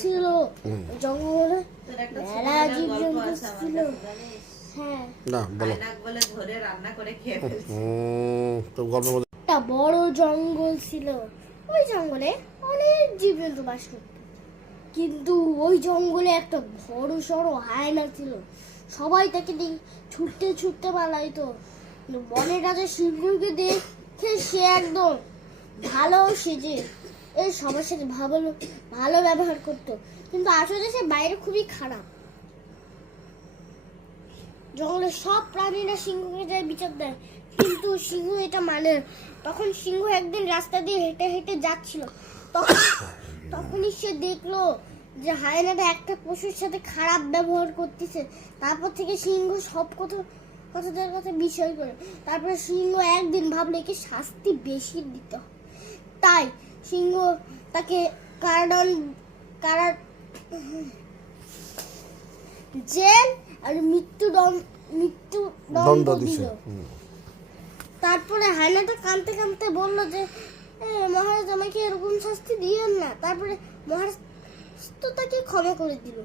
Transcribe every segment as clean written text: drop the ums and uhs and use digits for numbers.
ছিল জঙ্গলে, মেলা জীবজন্তু ছিল। হ্যাঁ, না বলো। বলে ধরে রান্না করে খেয়ে ফেলছে। তো গল্পের মধ্যে একটা বড় জঙ্গল ছিল। ওই জঙ্গলে অনেক জীবজন্তু বাস করত, কিন্তু ওই জঙ্গলে একটা বড় সড়ো হায়না ছিল। সবাই তাকে ছুটতে ছুটতে পালাইতো। কিন্তু বনের রাজা সিংহকে দেখে সে একদম ভালো সেজে এই সবার সাথে ভালো ভালো ব্যবহার করতো, কিন্তু আসলে সে বাইরে খুবই খারাপ। জঙ্গলের সব প্রাণীরা সিংহকে যায় বিচার দেয়, কিন্তু সিংহ এটা মানে না। তখন সিংহ একদিন রাস্তা দিয়ে হেঁটে হেঁটে যাচ্ছিল, তখনই সে দেখলো যে হায়নাটা একটা পশুর সাথে খারাপ ব্যবহার করতেছে। তারপর থেকে সিংহ সব কথাটার কথা বিষয় করে। তারপরে সিংহ একদিন ভাবলো একে শাস্তি বেশি দিতে হবে, তাই সিংহ তাকে কারা জেল আর মৃত্যুদণ্ড দিল। তারপরে হায়নাটা কাঁদতে কাঁদতে বললো যে মহারাজ আমাকে এরকম শাস্তি দিয়েন না। তারপরে মহারাজ তো তাকে ক্ষমা করে দিল।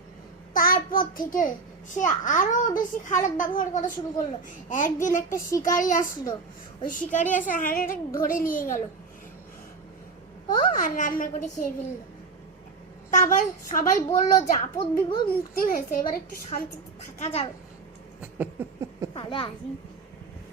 তারপর থেকে সে আরো বেশি খারাপ ব্যবহার করা শুরু করলো। একদিন একটা শিকারী আসলো, ওই শিকারী এসে হায়নাটাকে ধরে নিয়ে গেল আর রান্না করে খেয়ে ফেললো। তারপর সবাই বললো যে আপদ বিপদ মুক্তি হয়েছে, এবার একটু শান্তিতে থাকা যাবে। তাহলে আসি।